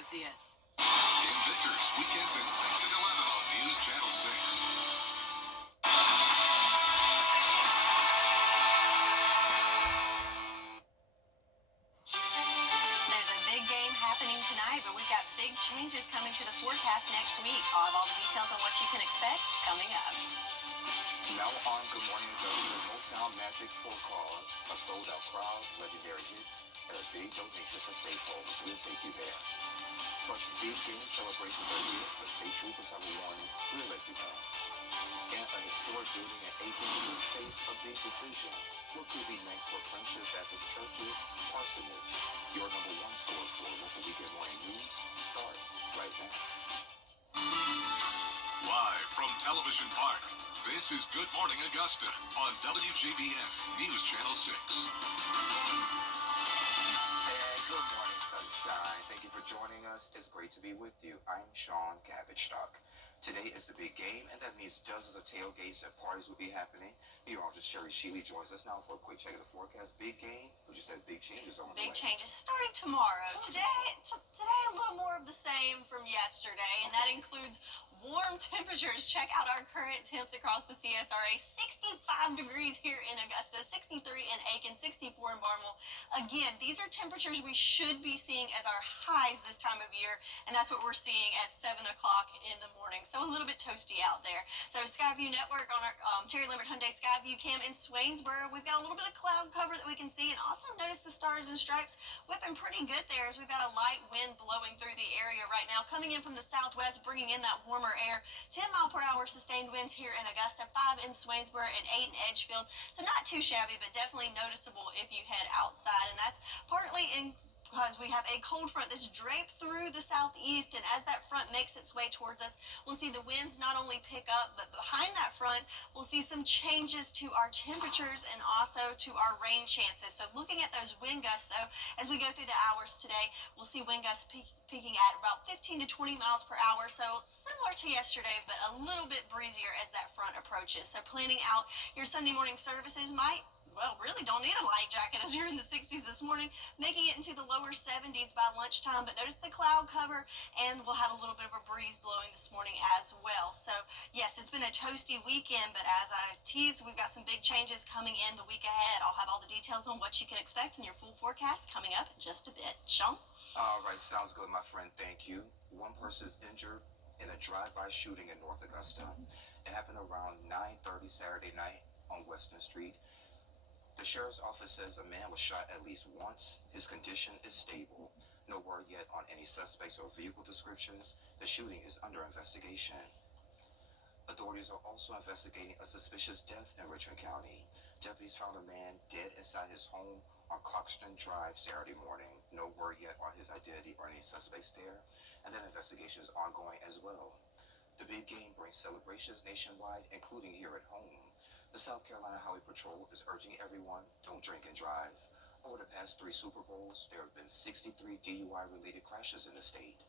associates. Jim Vickers, weekends at 6 and 11 on News Channel 6. There's a big game happening tonight, but we've got big changes coming to the forecast next week. I'll have all the details on what you can expect coming up. Now on Good Morning W, Motown Magic for Cause, a sold-out crowd, legendary hits, and a big donation for stakeholders. We'll take you there. Plus, big game celebrations are here, but state troopers have a warning. We'll let you know. And a historic building in Aiken will face a big decision. What could be next for Friendship Baptist Church's parsonage? Your number one source for local weekend morning news starts right now. Live from Television Park, this is Good Morning Augusta on WJBF News Channel 6. And good morning, sunshine. Thank you for joining us. It's great to be with you. I'm Sean Gavage-Stock. Today is the big game, and that means dozens of tailgates and parties will be happening. Meteorologist Sherry Sheely joins us now for a quick check of the forecast. Big game, but you said big changes on the way. Big changes starting tomorrow. Today a little more of the same from yesterday, and that includes warm temperatures. Check out our current temps across the CSRA. 65 degrees here in Augusta, 63 in Aiken, 64 in Barnwell. Again, these are temperatures we should be seeing as our highs this time of year, and that's what we're seeing at 7 o'clock in the morning. So a little bit toasty out there. So Skyview Network on our Terry Lambert Hyundai Skyview cam in Swainsboro. We've got a little bit of cloud cover that we can see, and also notice the stars and stripes whipping pretty good there as we've got a light wind blowing through the area right now, coming in from the southwest, bringing in that warmer air. 10-mile-per-hour sustained winds here in Augusta, 5 in Swainsboro and 8 in Edgefield. So not too shabby, but definitely noticeable if you head outside, and that's partly because we have a cold front that's draped through the southeast, and as that front makes its way towards us, we'll see the winds not only pick up, but behind that front, we'll see some changes to our temperatures and also to our rain chances. So looking at those wind gusts, though, as we go through the hours today, we'll see wind gusts peaking at about 15 to 20 miles per hour, so similar to yesterday, but a little bit breezier as that front approaches. So planning out your Sunday morning services might, well, really don't need a light jacket as you're in the 60s this morning, making it into the lower 70s by lunchtime. But notice the cloud cover, and we'll have a little bit of a breeze blowing this morning as well. So yes, it's been a toasty weekend, but as I teased, we've got some big changes coming in the week ahead. I'll have all the details on what you can expect in your full forecast coming up in just a bit. Sean? All right, sounds good, my friend. Thank you. One person is injured in a drive-by shooting in North Augusta. It happened around 9:30 Saturday night on Western Street. The sheriff's office says a man was shot at least once. His condition is stable. No word yet on any suspects or vehicle descriptions. The shooting is under investigation. Authorities are also investigating a suspicious death in Richmond County. Deputies found a man dead inside his home on Clockston Drive Saturday morning. No word yet on his identity or any suspects there. And that investigation is ongoing as well. The big game brings celebrations nationwide, including here at home. The South Carolina Highway Patrol is urging everyone, don't drink and drive. Over the past 3 Super Bowls, there have been 63 DUI-related crashes in the state.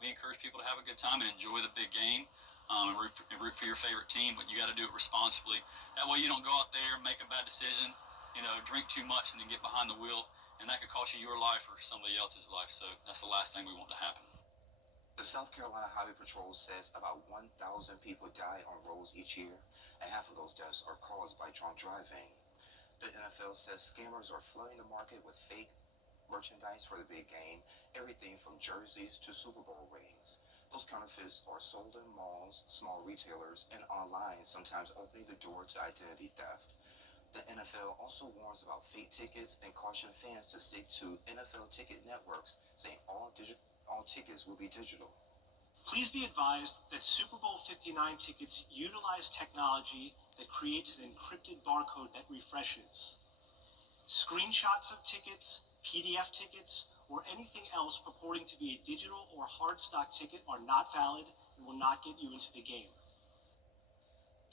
We encourage people to have a good time and enjoy the big game and root for your favorite team, but you got to do it responsibly. That way you don't go out there and make a bad decision, drink too much and then get behind the wheel, and that could cost you your life or somebody else's life. So that's the last thing we want to happen. The South Carolina Highway Patrol says about 1,000 people die on roads each year, and half of those deaths are caused by drunk driving. The NFL says scammers are flooding the market with fake merchandise for the big game, everything from jerseys to Super Bowl rings. Those counterfeits are sold in malls, small retailers, and online, sometimes opening the door to identity theft. The NFL also warns about fake tickets and caution fans to stick to NFL ticket networks, saying all tickets will be digital. Please be advised that Super Bowl 59 tickets utilize technology that creates an encrypted barcode that refreshes. Screenshots of tickets, PDF tickets, or anything else purporting to be a digital or hard stock ticket are not valid and will not get you into the game.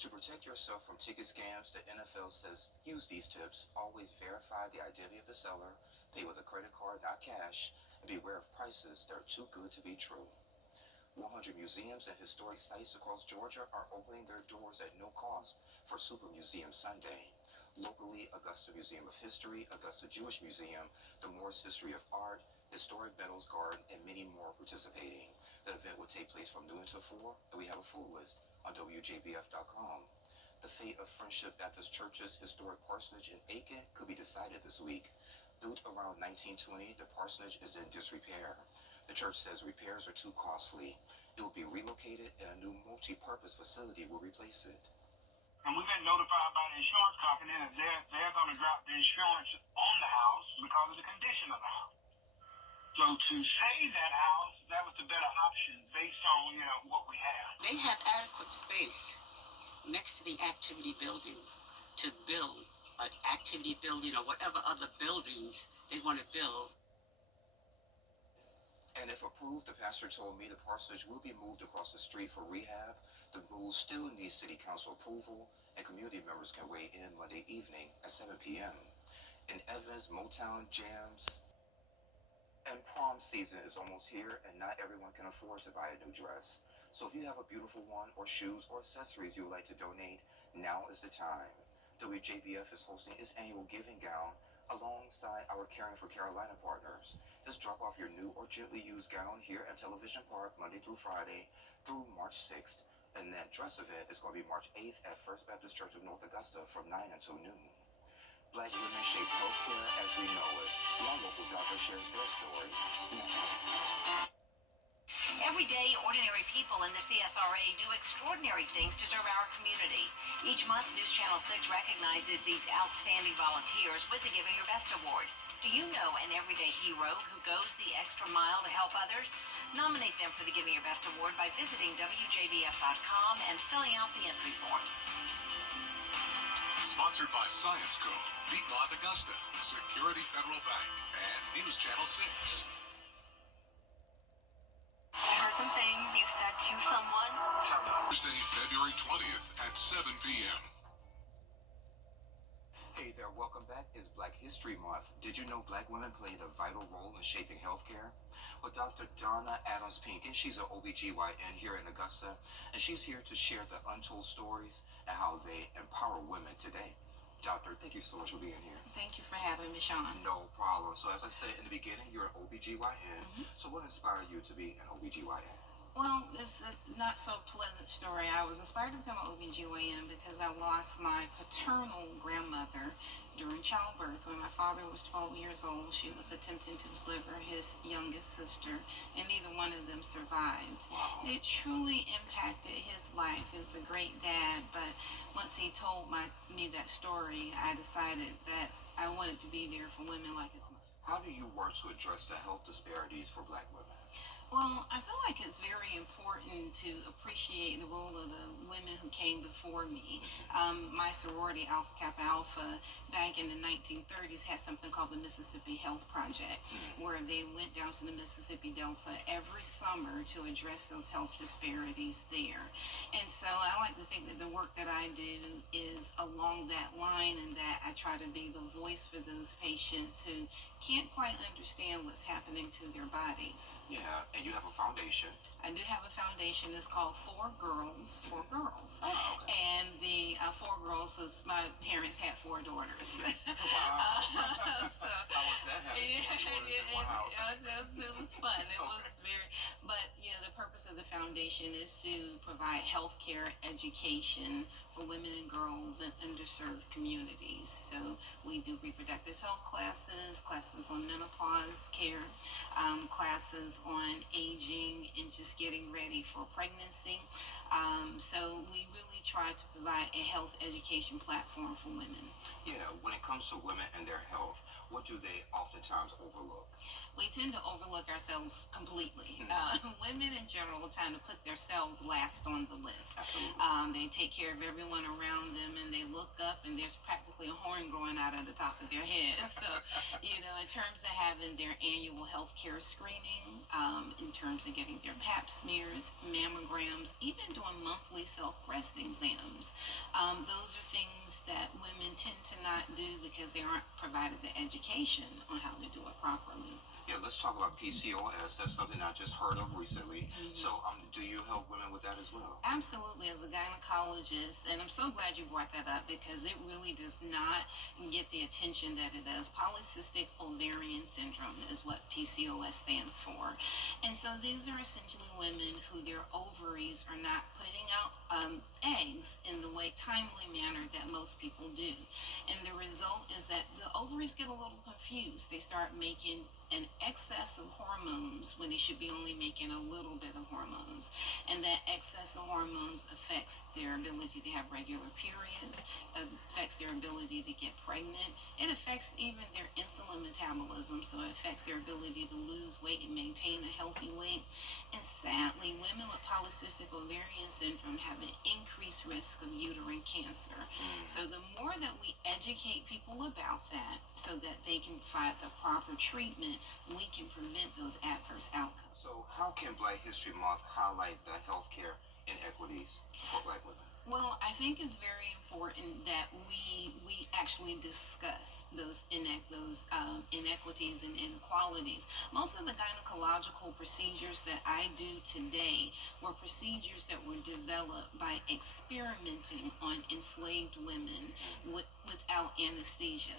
To protect yourself from ticket scams, the NFL says use these tips. Always verify the identity of the seller, pay with a credit card, not cash, and beware of prices that are too good to be true. 100 museums and historic sites across Georgia are opening their doors at no cost for Super Museum Sunday. Locally, Augusta Museum of History, Augusta Jewish Museum, the Morse History of Art, historic Meadows Garden, and many more participating. The event will take place from noon to 4, and we have a full list on WJBF.com. The fate of Friendship Baptist Church's historic parsonage in Aiken could be decided this week. Built around 1920, the parsonage is in disrepair. The church says repairs are too costly. It will be relocated, and a new multi-purpose facility will replace it. And we've been notified by the insurance company that they're going to drop the insurance on the house because of the condition of the house. So to save that house, that was the better option based on, what we have. They have adequate space next to the activity building to build an activity building or whatever other buildings they want to build. And if approved, the pastor told me the parsonage will be moved across the street for rehab. The move still needs city council approval, and community members can weigh in Monday evening at 7 p.m. In Evans, Motown jams and prom season is almost here, and not everyone can afford to buy a new dress. So if you have a beautiful one, or shoes, or accessories you would like to donate, now is the time. WJBF is hosting its annual giving gown alongside our Caring for Carolina partners. Just drop off your new or gently used gown here at Television Park Monday through Friday through March 6th. And that dress event is going to be March 8th at First Baptist Church of North Augusta from 9 until noon. Black women shape healthcare as we know it. One local doctor shares their story. Every day, ordinary people in the CSRA do extraordinary things to serve our community. Each month, News Channel 6 recognizes these outstanding volunteers with the Giving Your Best Award. Do you know an everyday hero who goes the extra mile to help others? Nominate them for the Giving Your Best Award by visiting WJBF.com and filling out the entry form. Sponsored by Science Co., Beatlot Augusta, Security Federal Bank, and News Channel 6. You heard some things you said to someone. Thursday, February 20th at 7 p.m. Hey there, welcome back. It's Black History Month. Did you know black women played a vital role in shaping healthcare? Well, Dr. Donna Adams-Pinkin, she's an OBGYN here in Augusta, and she's here to share the untold stories and how they empower women today. Doctor, thank you so much for being here. Thank you for having me, Sean. No problem. So as I said in the beginning, you're an OBGYN. So what inspired you to be an OBGYN? Well, it's a not so pleasant story. I was inspired to become an OBGYN because I lost my paternal grandmother during childbirth. When my father was 12 years old, she was attempting to deliver his youngest sister, and neither one of them survived. Wow. It truly impacted his life. He was a great dad, but once he told me that story, I decided that I wanted to be there for women like his mother. How do you work to address the health disparities for black women? Well, I feel like it's very important to appreciate the role of the women who came before me. My sorority, Alpha Kappa Alpha, back in the 1930s had something called the Mississippi Health Project, where they went down to the Mississippi Delta every summer to address those health disparities there. And so I like to think that the work that I do is along that line, and that I try to be the voice for those patients who can't quite understand what's happening to their bodies. Yeah, and you have a foundation. I do have a foundation. It's called For Girls, For Girls. Oh, okay. And the For Girls is my parents had 4 daughters. Wow. So, How was that having four daughters in one house? it was fun. It was very, but the purpose of the foundation is to provide health care education for women and girls in underserved communities. So we do reproductive health classes, classes on menopause care, classes on aging and just getting ready for pregnancy. So we really try to provide a health education platform for women. Yeah, when it comes to women and their health, what do they oftentimes overlook? We tend to overlook ourselves completely. Women in general tend to put themselves last on the list. Absolutely. They take care of everyone around them, and they look up and there's practically a horn growing out of the top of their head. So, in terms of having their annual health care screening, in terms of getting their pap smears, mammograms, even doing monthly self-breast exams, those are things that women tend to not do because they aren't provided the education education on how to do it properly. Yeah, let's talk about PCOS. That's something I just heard of recently. So, do you help women with that as well? Absolutely, as a gynecologist, and I'm so glad you brought that up because it really does not get the attention that it does. Polycystic ovarian syndrome is what PCOS stands for. And so these are essentially women who their ovaries are not putting out eggs in the timely manner that most people do. And the result is that the ovaries get a little confused. They start making an excess of hormones when they should be only making a little bit of hormones. And that excess of hormones affects their ability to have regular periods, affects their ability to get pregnant. It affects even their insulin metabolism, so it affects their ability to lose weight and maintain a healthy weight. And sadly, women with polycystic ovarian syndrome have an increased risk of uterine cancer. So the more that we educate people about that so that they can provide the proper treatment, we can prevent those adverse outcomes. So, how can Black History Month highlight the healthcare inequities for Black women? Well, I think it's very important that we actually discuss those inequities and inequalities. Most of the gynecological procedures that I do today were procedures that were developed by experimenting on enslaved women without anesthesia.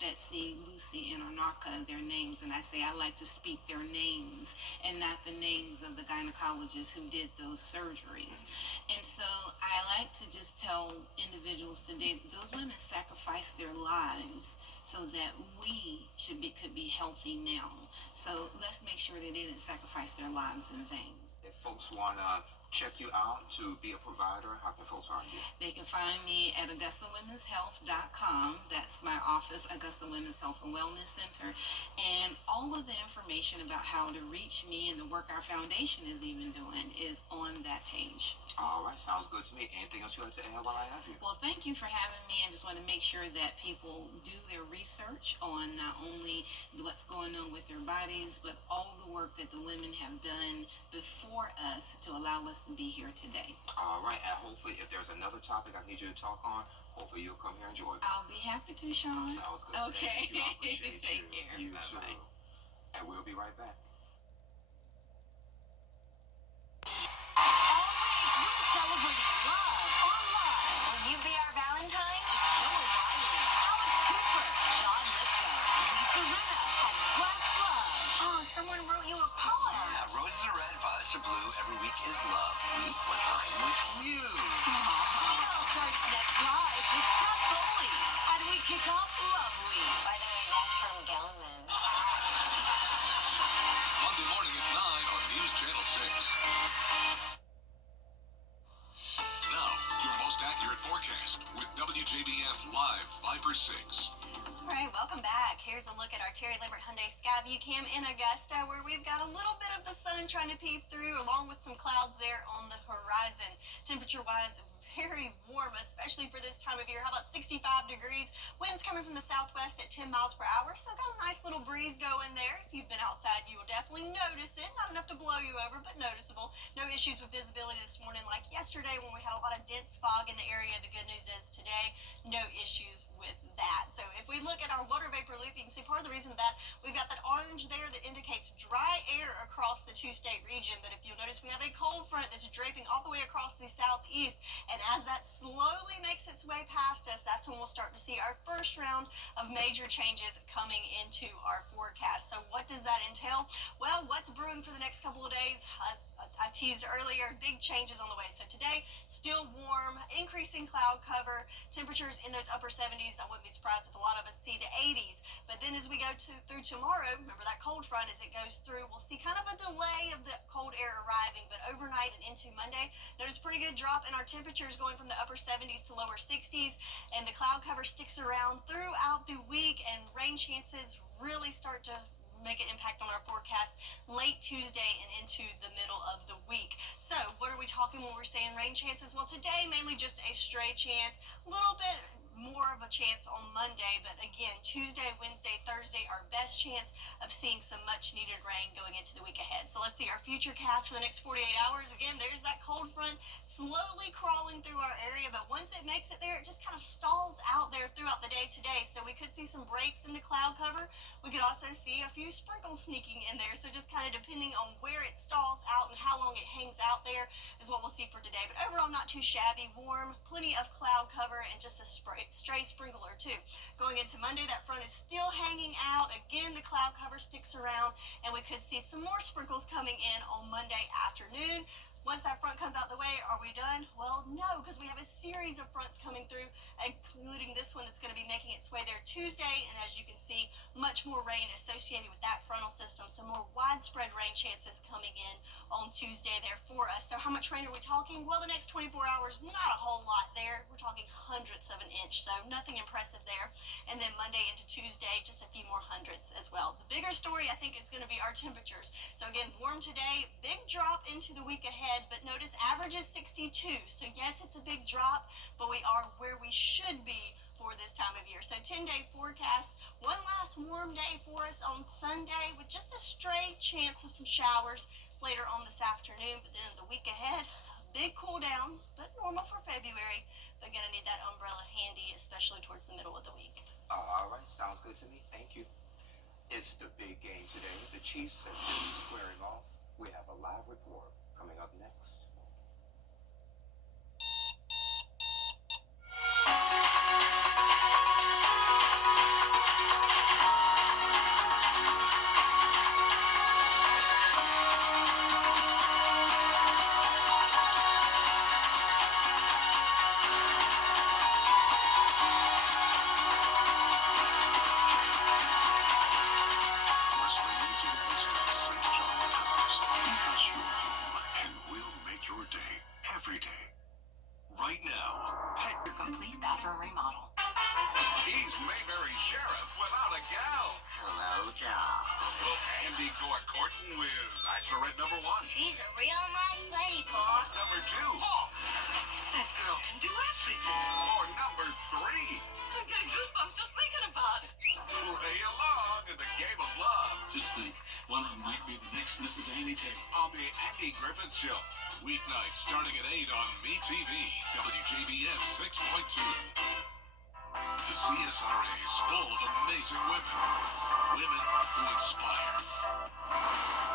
Betsy, Lucy, and Arnaka, their names, and I say I like to speak their names and not the names of the gynecologists who did those surgeries. And so I like to just tell individuals today that those women sacrificed their lives so that we could be healthy now. So let's make sure that they didn't sacrifice their lives in vain. If folks want to check you out to be a provider, how can folks find you? They can find me at AugustaWomen'sHealth.com. That's my office, Augusta Women's Health and Wellness Center. And all of the information about how to reach me and the work our foundation is even doing is on that page. All right, sounds good to me. Anything else you like to add while I have you? Well, thank you for having me. I just want to make sure that people do their research on not only what's going on with their bodies, but all the work that the women have done before us to allow us to be here today. All right, and hopefully if there's another topic I need you to talk on, hopefully you'll come here and join me. I'll be happy to, Sean. Sounds good. Okay. Thank you. I appreciate Take you. care. You Bye-bye. too. And we'll be right back. Celebrating love online. Will you be our Valentine? Noah Wiley, Alex Cooper, John Lithgow, Lisa Rinna, and Questlove. Oh, someone wrote you a poem. Yeah, roses are red, violets are blue. Every week is love week when I'm with you. Well, starts next live with Scott Foley. How do we kick off Love Week? By the way, that's from Gelman. Monday morning at 9 on News Channel 6. Now, your most accurate forecast with WJBF Live 5/6. All right, welcome back. Here's a look at our Terry Lambert Hyundai Skyview Cam in Augusta, where we've got a little bit of the sun trying to peep through, along with some clouds there on the horizon. Temperature-wise, very warm, especially for this time of year. How about 65 degrees? Winds coming from the southwest at 10 miles per hour. So got a nice little breeze going there. If you've been outside, you will definitely notice it. Not enough to blow you over, but noticeable. No issues with visibility this morning like yesterday when we had a lot of dense fog in the area. The good news is today, no issues with that. So if we look at our water vapor loop, you can see part of the reason for that we've got that orange there that indicates dry air across the two-state region. But if you'll notice, we have a cold front that's draping all the way across the southeast. And as that slowly makes its way past us, that's when we'll start to see our first round of major changes coming into our forecast. So what does that entail? Well, what's brewing for the next couple of days? As I teased earlier, big changes on the way. So today, still warm, increasing cloud cover, temperatures in those upper 70s. I wouldn't be surprised if a lot of us see the 80s. But then as we go through tomorrow, remember that cold front, as it goes through, we'll see kind of a delay of the cold air arriving. But overnight and into Monday, notice a pretty good drop in our temperatures going from the upper 70s to lower 60s. And the cloud cover sticks around throughout the week, and rain chances really start to make an impact on our forecast late Tuesday and into the middle of the week. So what are we talking when we're saying rain chances? Well, today mainly just a stray chance, a little bit more of a chance on Monday, but again, Tuesday, Wednesday, Thursday, our best chance of seeing some much needed rain going into the week ahead. So let's see our future cast for the next 48 hours. Again, there's that cold front slowly crawling through our area, but once it makes it there, it just kind of stalls out there throughout the day today. So we could see some breaks in the cloud cover. We could also see a few sprinkles sneaking in there. So just kind of depending on where it stalls out and how long it hangs out there is what we'll see for today. But overall, not too shabby, warm, plenty of cloud cover, and just a stray sprinkle or two. Going into Monday, that front is still hanging out. Again, the cloud cover sticks around, and we could see some more sprinkles coming in on Monday afternoon. Once that front comes out the way, are we done? Well, no, because we have a series of fronts coming through, including this one that's going to be making its way there Tuesday. And as you can see, much more rain associated with that frontal system. So more widespread rain chances coming in on Tuesday there for us. So how much rain are we talking? Well, the next 24 hours, not a whole lot there. We're talking hundredths of an inch, so nothing impressive there. And then Monday into Tuesday, just a few more hundredths as well. The bigger story, I think, is going to be our temperatures. So again, warm today, big drop into the week ahead. But notice average is 62. So yes, it's a big drop, but we are where we should be for this time of year. So 10-day forecast, one last warm day for us on Sunday with just a stray chance of some showers later on this afternoon. But then the week ahead, a big cool down, but normal for February. But gonna need that umbrella handy, especially towards the middle of the week. All right, sounds good to me. Thank you. It's the big game today. The Chiefs and Phillies squaring off. We have a live report coming up next. Right now, Your complete bathroom remodel. he's Mayberry Sheriff without a gal. Hello, doll. Will Andy go a courting with Bachelorette number 1? She's a real nice lady, Pa. Number 2? That girl can do everything. Or number 3? I'm getting goosebumps just thinking about it. Play along in the game of love Just think, one of them might be the next Mrs. Amy Taylor. on the Andy Griffith Show. Weeknights starting at 8 on MeTV, WJBF 6.2. The CSRA is full of amazing women. Women who inspire.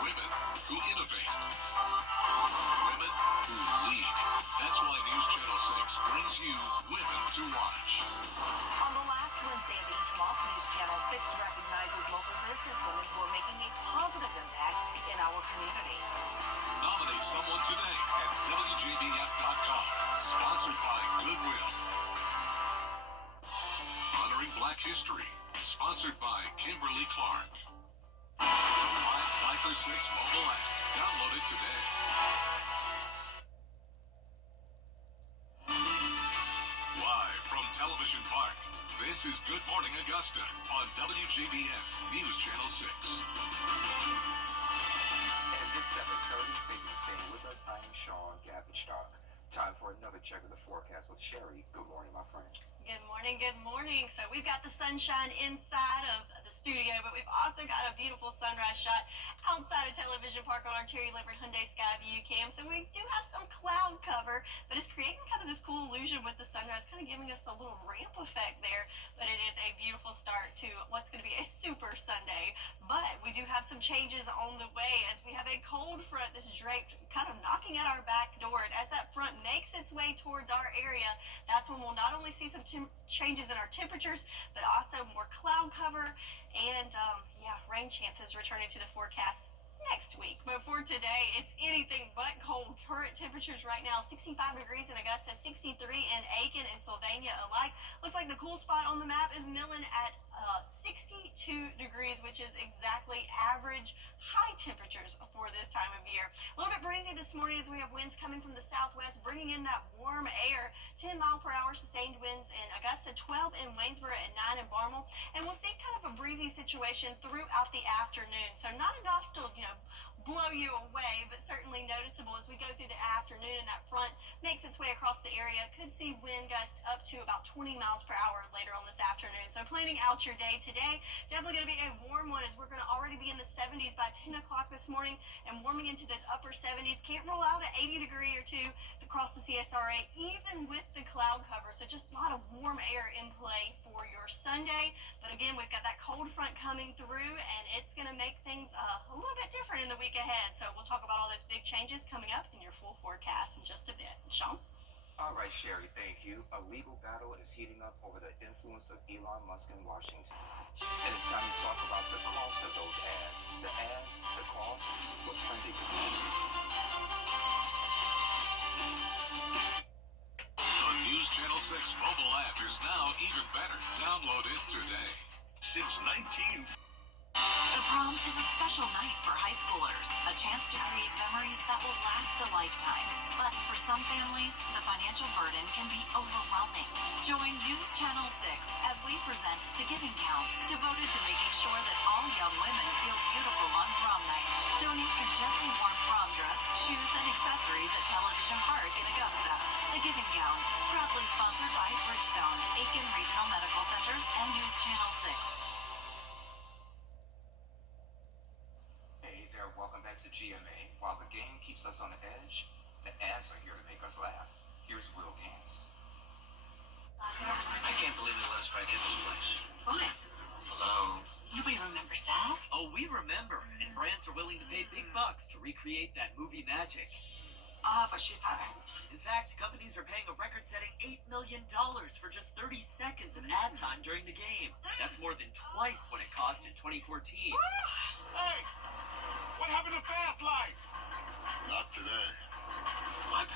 Women who innovate. Women who lead. That's why News Channel 6 brings you Women to Watch. On the last Wednesday of each month, News Channel 6 recognizes local businesswomen who are making a positive impact in our community. Nominate someone today at WJBF.com. Sponsored by Goodwill. Honoring Black History. Sponsored by Kimberly Clark. The Live Viper 6 mobile app. Download it today. Live from Television Park, this is Good Morning Augusta on WJBF News Channel 6. And this 7:30, thank you for staying with us. I am Sean Gavichstock. Time for another check of the forecast with Sherry. Good morning, my friend. Good morning, good morning. So we've got the sunshine inside of the studio, but we've also got a beautiful sunrise shot outside of Television Park on our Terry Lippert Hyundai Skyview cam. So we do have some cloud cover, but it's creating kind of this cool illusion with the sunrise, kind of giving us a little ramp effect there. But it is a beautiful start to what's going to be a super Sunday. But we do have some changes on the way as we have a cold front that's draped, kind of knocking at our back door. And as that front makes its way towards our area, that's when we'll not only see some changes in our temperatures, but also more cloud cover and rain chances returning to the forecast next week. But for today, it's anything but cold. Current temperatures right now, 65 degrees in Augusta, 63 in Aiken and Sylvania alike. Looks like the cool spot on the map is Millen at 62 degrees, which is exactly average high temperatures for this time of year. A little bit breezy this morning as we have winds coming from the southwest, bringing in that warm air. 10 mile per hour sustained winds in Augusta, 12 in Waynesboro, and 9 in Barnwell. And we'll see kind of a breezy situation throughout the afternoon. So not enough to, blow you away, but certainly becoming noticeable as we go through the afternoon, and that front makes its way across the area. Could see wind gusts up to about 20 miles per hour later on this afternoon. So planning out your day today, definitely going to be a warm one, as we're going to already be in the 70s by 10 o'clock this morning and warming into those upper 70s. Can't rule out an 80 degree or two across the CSRA, even with the cloud cover. So just a lot of warm air in play for your Sunday. But again, we've got that cold front coming through, and it's going to make things a little bit different in the week ahead. So we'll talk about all those big changes coming up in your full forecast in just a bit. Sean? All right, Sherry, thank you. A legal battle is heating up over the influence of Elon Musk in Washington. And it's time to talk about the cost of those ads. The ads, the cost, was plenty. The News Channel 6 mobile app is now even better. Download it today. Since 19... The prom is a special night for high schoolers, a chance to create memories that will last a lifetime. But for some families, the financial burden can be overwhelming. Join News Channel 6 as we present The Giving Gown, devoted to making sure that all young women feel beautiful on prom night. Donate your gently warm prom dress, shoes, and accessories at Television Park in Augusta. The Giving Gown, proudly sponsored by Bridgestone, Aiken Regional Medical Centers, and News Channel 6. Hey there, welcome back to GMA. While the game keeps us on the edge, the ads are here to make us laugh. Here's Will Gans. I can't believe they let us back in this place. Why? Hello? Nobody remembers that. Oh, we remember, and brands are willing to pay big bucks to recreate that movie magic. But she's having. In fact, companies are paying a record-setting $8 million for just 30 seconds of ad time during the game. That's more than twice what it cost in 2014. Hey, what happened to Fast Life? Not today. What?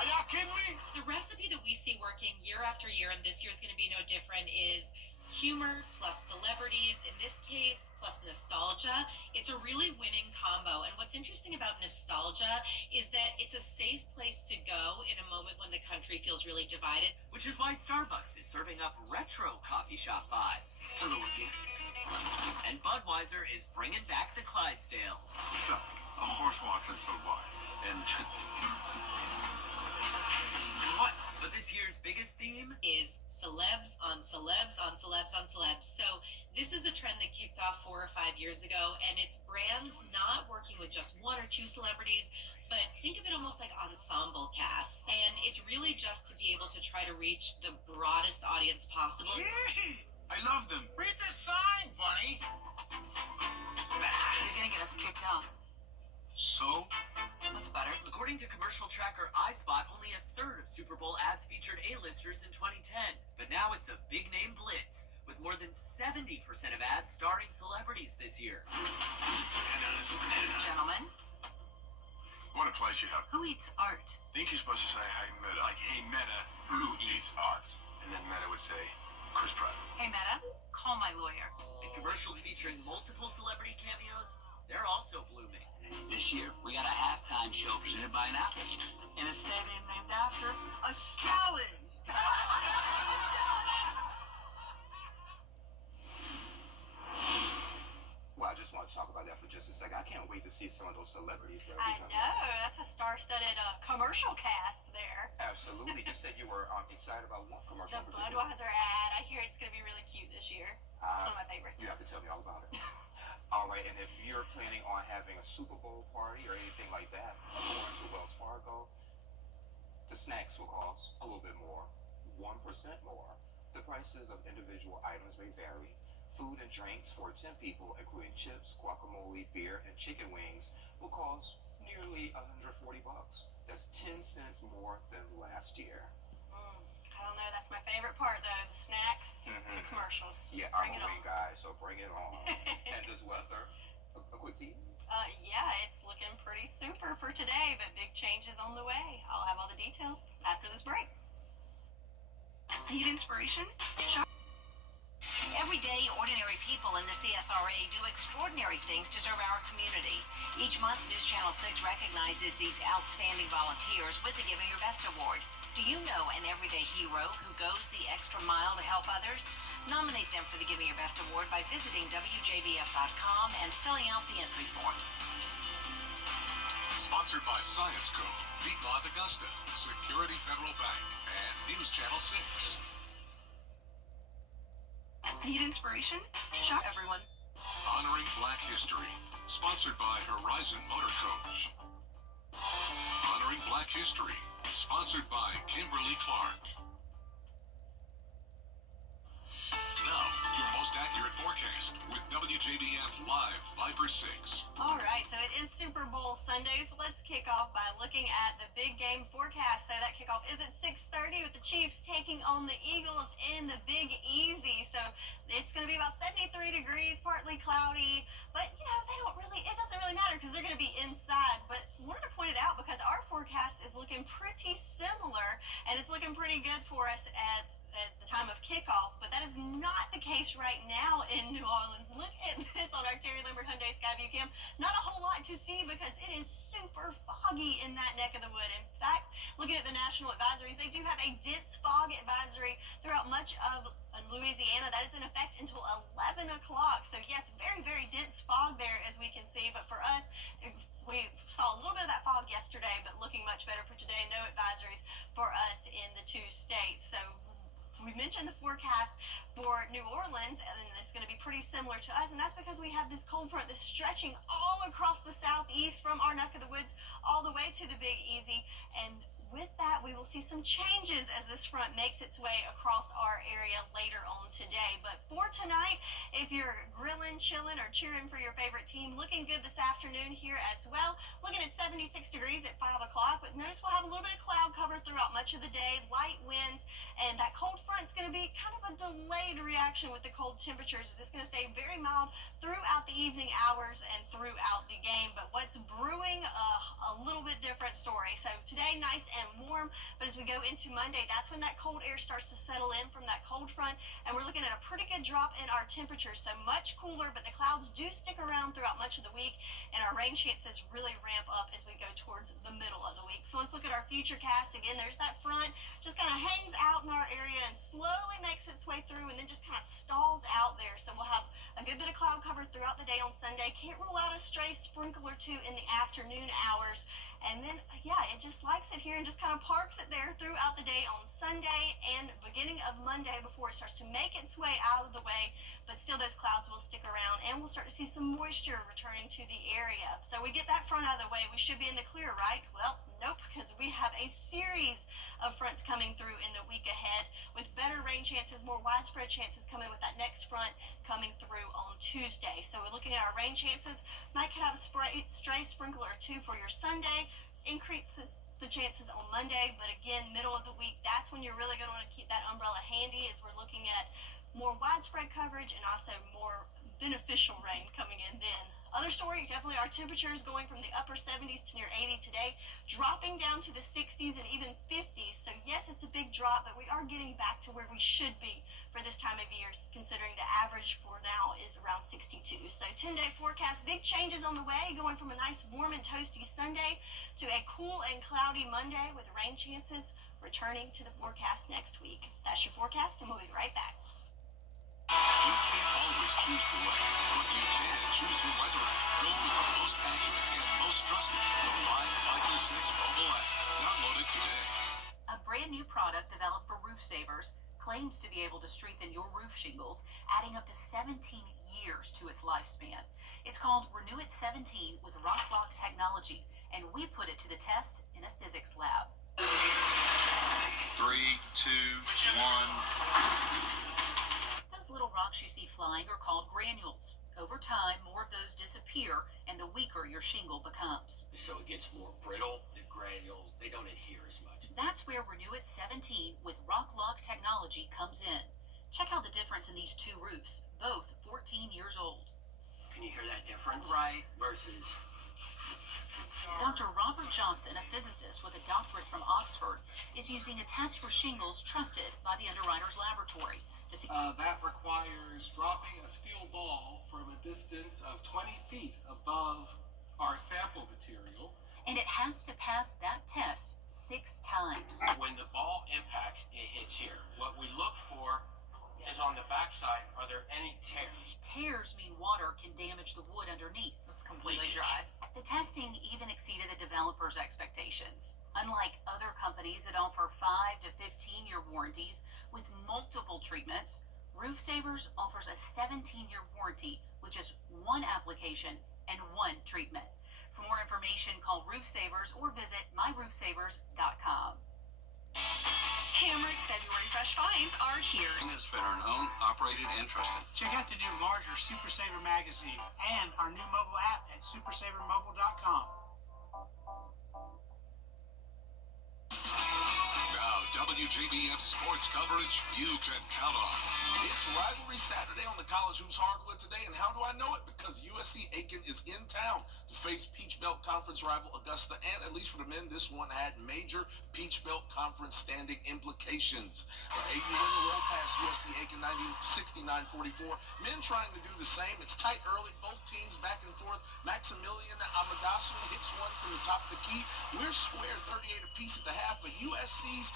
Are y'all kidding me? The recipe that we see working year after year, and this year's going to be no different, is humor plus celebrities, in this case, plus nostalgia. It's a really winning combo. And what's interesting about nostalgia is that it's a safe place to go in a moment when the country feels really divided. Which is why Starbucks is serving up retro coffee shop vibes. Hello again. And Budweiser is bringing back the Clydesdales. So, a horse walks into a bar, and... And what? But this year's biggest theme Is celebs on celebs on celebs on celebs. So this is a trend that kicked off 4 or 5 years ago, and it's brands not working with just 1 or 2 celebrities, but think of it almost like ensemble casts. And it's really just to be able to try to reach the broadest audience possible. Gee, I love them. Read the sign, Bunny. You're gonna get us kicked out. So? That's better. According to commercial tracker iSpot, only a third of Super Bowl ads featured A-listers in 2010. But now it's a big-name blitz, with more than 70% of ads starring celebrities this year. Bananas, bananas. Gentlemen, What a place you have. who eats art? Think you're supposed to say, hey, Meta. Like, hey, Meta, who eats art? And then Meta would say, Chris Pratt. Hey, Meta, call my lawyer. And commercials featuring multiple celebrity cameos, they're also blooming. This year, we got a halftime show presented by an apple. In a stadium named after A stallion. Well, I just want to talk about that for just a second. I can't wait to see some of those celebrities that are I becoming. know, that's a star-studded commercial cast there. Absolutely. You said you were excited about one commercial. The in particular. Budweiser ad, I hear it's going to be really cute this year. It's one of my favorites. You have to tell me all about it. All right, and if you're planning on having a Super Bowl party or anything like that, according to Wells Fargo, the snacks will cost a little bit more, 1% more. The prices of individual items may vary. Food and drinks for 10 people, including chips, guacamole, beer, and chicken wings, will cost nearly $140. That's 10 cents more than last year. I don't know, that's my favorite part though, the snacks, the commercials. Yeah, I'm Bring a it wing on. guy, so bring it on. And this weather, a quick tease. Yeah, it's looking pretty super for today, but big changes on the way. I'll have all the details after this break. Need inspiration? Every day, ordinary people in the CSRA do extraordinary things to serve our community. Each month, News Channel 6 recognizes these outstanding volunteers with the Giving Your Best Award. Do you know an everyday hero who goes the extra mile to help others? Nominate them for the Giving Your Best Award by visiting WJBF.com and filling out the entry form. Sponsored Sponsored by Science Co., Piedmont Augusta, Security Federal Bank, and News Channel 6. Need inspiration? Shop everyone. Honoring Black History. Sponsored by Horizon Motor Coach. Honoring Black History. Sponsored by Kimberly Clark. Now, your most accurate forecast with WJBF Live Viper 6. All right, so it is Super Bowl Sunday, so let's kick off by looking at the big game forecast. So that kickoff is at 6:30 with the Chiefs taking on the Eagles in the Big Easy. So it's going to be about 73 degrees, partly cloudy, but it doesn't really matter because they're going to be inside. But I wanted to point it out because our forecast is looking pretty similar, and it's looking pretty good for us at the time of kickoff, but that is not the case right now in New Orleans. Look at this on our Terry Lambert Hyundai Skyview Cam. Not a whole lot to see because it is super foggy in that neck of the wood. In fact, looking at the national advisories, they do have a dense fog advisory throughout much of Louisiana. That is in effect until 11 o'clock. So yes, very, very dense fog there as we can see, but for us, we saw a little bit of that fog yesterday, but looking much better for today. No advisories for us in the two states. So we mentioned the forecast for New Orleans, and it's going to be pretty similar to us, and that's because we have this cold front that's stretching all across the southeast from our neck of the woods all the way to the Big Easy, and with that, we will see some changes as this front makes its way across our area later on today. But for tonight, if you're grilling, chilling, or cheering for your favorite team, looking good this afternoon here as well. Looking at 76 degrees at 5 o'clock, but notice we'll have a little bit of cloud cover throughout much of the day, light winds, and that cold front's going to be kind of a delayed reaction with the cold temperatures. It's going to stay very mild throughout the evening hours and throughout the game. But what's brewing, a little bit different story. So today, nice and warm, but as we go into Monday, that's when that cold air starts to settle in from that cold front, and we're looking at a pretty good drop in our temperatures. So much cooler, but the clouds do stick around throughout much of the week, and our rain chances really ramp up as we go towards the middle of the week. So let's look at our future cast again. There's that front, just kind of hangs out in our area and slowly makes its way through, and then just kind of stalls out there. So we'll have a good bit of cloud cover throughout the day on Sunday. Can't rule out a stray sprinkle or two in the afternoon hours, and then it just likes it here and just kind of parks it there throughout the day on Sunday and beginning of Monday before it starts to make its way out of the way. But still, those clouds will stick around, and we'll start to see some moisture returning to the area. So we get that front out of the way, we should be in the clear, right? Well, nope, because we have a series of fronts coming through in the week ahead with better rain chances, more widespread chances coming with that next front coming through on Tuesday. So we're looking at our rain chances. Might could have a stray sprinkle or two for your Sunday. Increases the chances on Monday, but again, middle of the week, that's when you're really going to want to keep that umbrella handy as we're looking at more widespread coverage and also more beneficial rain coming in then. Other story, definitely our temperatures going from the upper 70s to near 80 today, dropping down to the 60s and even 50s. So yes, it's a big drop, but we are getting back to where we should be for this time of year, considering the average for now is around 62. So 10-day forecast, big changes on the way, going from a nice warm and toasty Sunday to a cool and cloudy Monday with rain chances returning to the forecast next week. That's your forecast, and we'll be right back. You can't always choose the way, but you can choose your weather app. Go with the most accurate and most trusted, the Live Viper 6 mobile app. Download it today. A brand new product developed for roof savers claims to be able to strengthen your roof shingles, adding up to 17 years to its lifespan. It's called Renew It 17 with Rock Lock technology, and we put it to the test in a physics lab. 3, 2, 1. Those little rocks you see flying are called granules. Over time, more of those disappear, and the weaker your shingle becomes. So it gets more brittle, the granules, they don't adhere as much. That's where Renew It 17 with Rock Lock technology comes in. Check out the difference in these two roofs, both 14 years old. Can you hear that difference? Right. Versus... Dr. Robert Johnson, a physicist with a doctorate from Oxford, is using a test for shingles trusted by the Underwriters Laboratory. That requires dropping a steel ball from a distance of 20 feet above our sample material. And it has to pass that test 6 times. When the ball impacts, it hits here. What we look for is on the backside, are there any tears? Tears mean water can damage the wood underneath. It's completely dry. The testing even exceeded the developers' expectations. Unlike other companies that offer 5 to 15-year warranties with multiple treatments, Roof Savers offers a 17-year warranty with just one application and one treatment. For more information, call Roof Savers or visit myroofsavers.com. Cameron's February Fresh Finds are here. It's veteran-owned, operated, and trusted. Check out the new larger Super Saver magazine and our new mobile app at supersavermobile.com. Now, WJBF sports coverage you can count on. It's Rivalry Saturday on the College Hoops Hardwood today, and how do I know it? Because USC-Aiken is in town to face Peach Belt Conference rival Augusta, and at least for the men, this one had major Peach Belt Conference standing implications. AU win the roll past USC-Aiken 69-44. Men trying to do the same. It's tight early, both teams back and forth. Maximilian Amadason hits one from the top of the key. We're square 38 apiece at the half, but USC's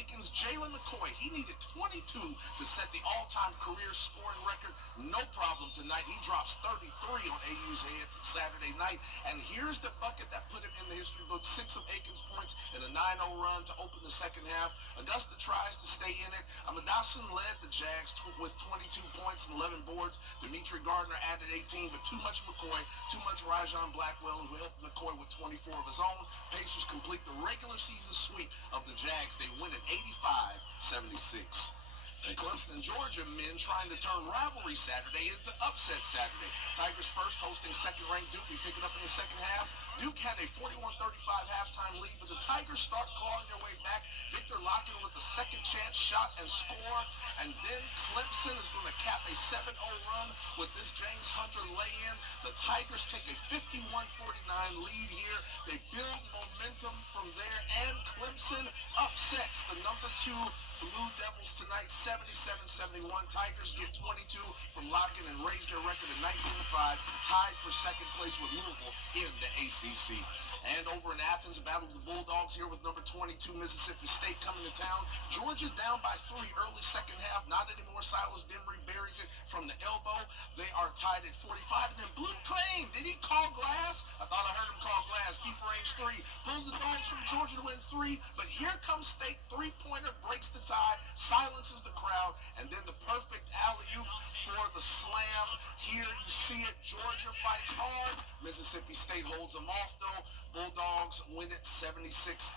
Aiken's Jalen McCoy, he needed 22 to set the all-time career scoring record. No problem tonight. He drops 33 on AU's head Saturday night. And here's the bucket that put him in the history book. 6 of Aiken's points in a 9-0 run to open the second half. Augusta tries to stay in it. Amadason led the Jags with 22 points and 11 boards. Dimitri Gardner added 18, but too much McCoy, too much Rajon Blackwell, who helped McCoy with 24 of his own. Pacers complete the regular season sweep of the Jags. They win at 85-76. And Clemson and Georgia men trying to turn rivalry Saturday into upset Saturday. Tigers first hosting second-ranked Duke. We pick it up in the second half. Duke had a 41-35 halftime lead, but the Tigers start clawing their way back. Victor Locken with the second chance shot and score. And then Clemson is going to cap a 7-0 run with this James Hunter lay-in. The Tigers take a 51-49 lead here. They build momentum from there, and Clemson upsets the number 2 Blue Devils tonight, 77-71. Tigers get 22 from Locken and raise their record to 19-5, tied for second place with Louisville in the ACC. And over in Athens, a battle of the Bulldogs here with number 22 Mississippi State coming to town. Georgia down by 3 early second half. Not anymore. Silas Demery buries it from the elbow. They are tied at 45. And then Blue Claim, did he call glass? I thought I heard him call glass. Deep range 3. Pulls the Dogs from Georgia to win 3. But here comes State. 3-pointer breaks the tie, silences the crowd, and then the perfect alley-oop for the slam. Here you see it. Georgia fights hard. Mississippi State holds them off, though. Bulldogs win it 76-75.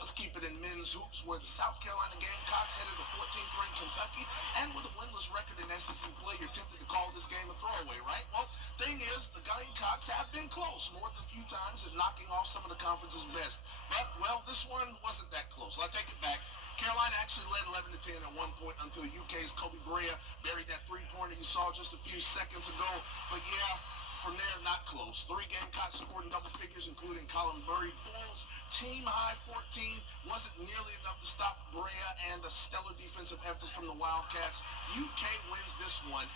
Let's keep it in men's hoops, where the South Carolina Gamecocks headed to 14th ranked Kentucky, and with a winless record in SEC play, you're tempted to call this game a throwaway, right? Well, thing is, the Gamecocks have been close more than a few times at knocking off some of the conference's best. But, well, this one wasn't that close. I take it back. Carolina actually led 11-10 at one point until UK's Kobe Brea buried that three-pointer you saw just a few seconds ago. But yeah, from there, not close. 3 Gamecocks scored in double figures, including Colin Murray. Bulls team high 14 wasn't nearly enough to stop Brea and a stellar defensive effort from the Wildcats. UK wins this one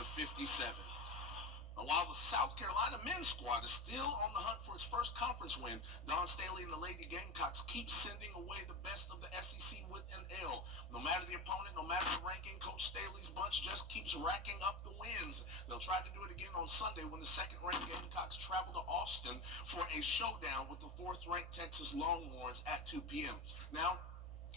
80-57. While the South Carolina men's squad is still on the hunt for its first conference win, Don Staley and the Lady Gamecocks keep sending away the best of the SEC with an L. No matter the opponent, no matter the ranking, Coach Staley's bunch just keeps racking up the wins. They'll try to do it again on Sunday when the second-ranked Gamecocks travel to Austin for a showdown with the 4th-ranked Texas Longhorns at 2 p.m. Now,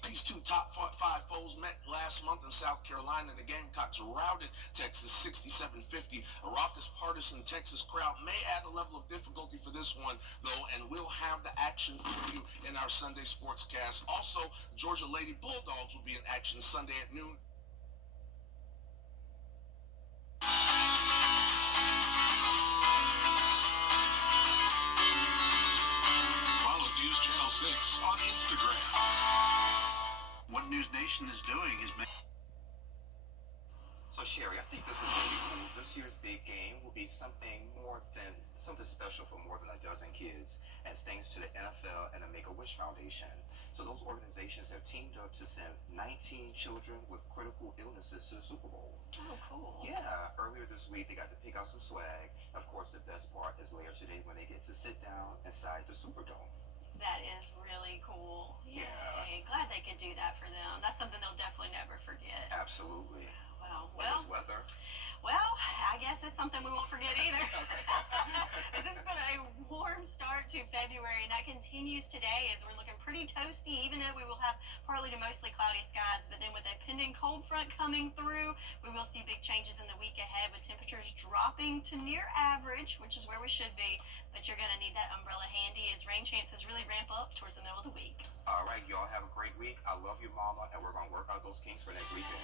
these 2 top 5 foes met last month in South Carolina. The Gamecocks routed Texas 67-50. A raucous partisan Texas crowd may add a level of difficulty for this one, though, and we'll have the action for you in our Sunday sportscast. Also, Georgia Lady Bulldogs will be in action Sunday at noon. Follow News Channel 6 on Instagram. What News Nation is doing is So Sherry, I think this is really cool. This year's big game will be something special for more than a dozen kids, as thanks to the NFL and the Make-A-Wish Foundation. So those organizations have teamed up to send 19 children with critical illnesses to the Super Bowl. Oh, cool. Yeah, earlier this week they got to pick out some swag. Of course, the best part is later today when they get to sit down inside the Superdome. That is really cool. Yeah. Yay. Glad they could do that for them. That's something they'll definitely never forget. Absolutely. Wow. And this weather. Well, I guess it's something we won't forget either. It's been a warm start to February, and that continues today as we're looking pretty toasty, even though we will have partly to mostly cloudy skies. But then with a pending cold front coming through, we will see big changes in the week ahead with temperatures dropping to near average, which is where we should be. But you're going to need that umbrella handy as rain chances really ramp up towards the middle of the week. All right, y'all have a great week. I love you, Mama, and we're going to work out those kinks for next weekend.